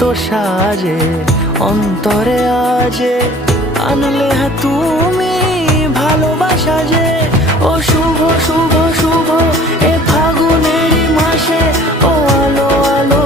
এত সাজে অন্তরে আজে আনলে হ্যাঁ তুমি ভালোবাসা যে। ও শুভ শুভ শুভ এ ফাগুনেরই মাসে, ও আলো আলো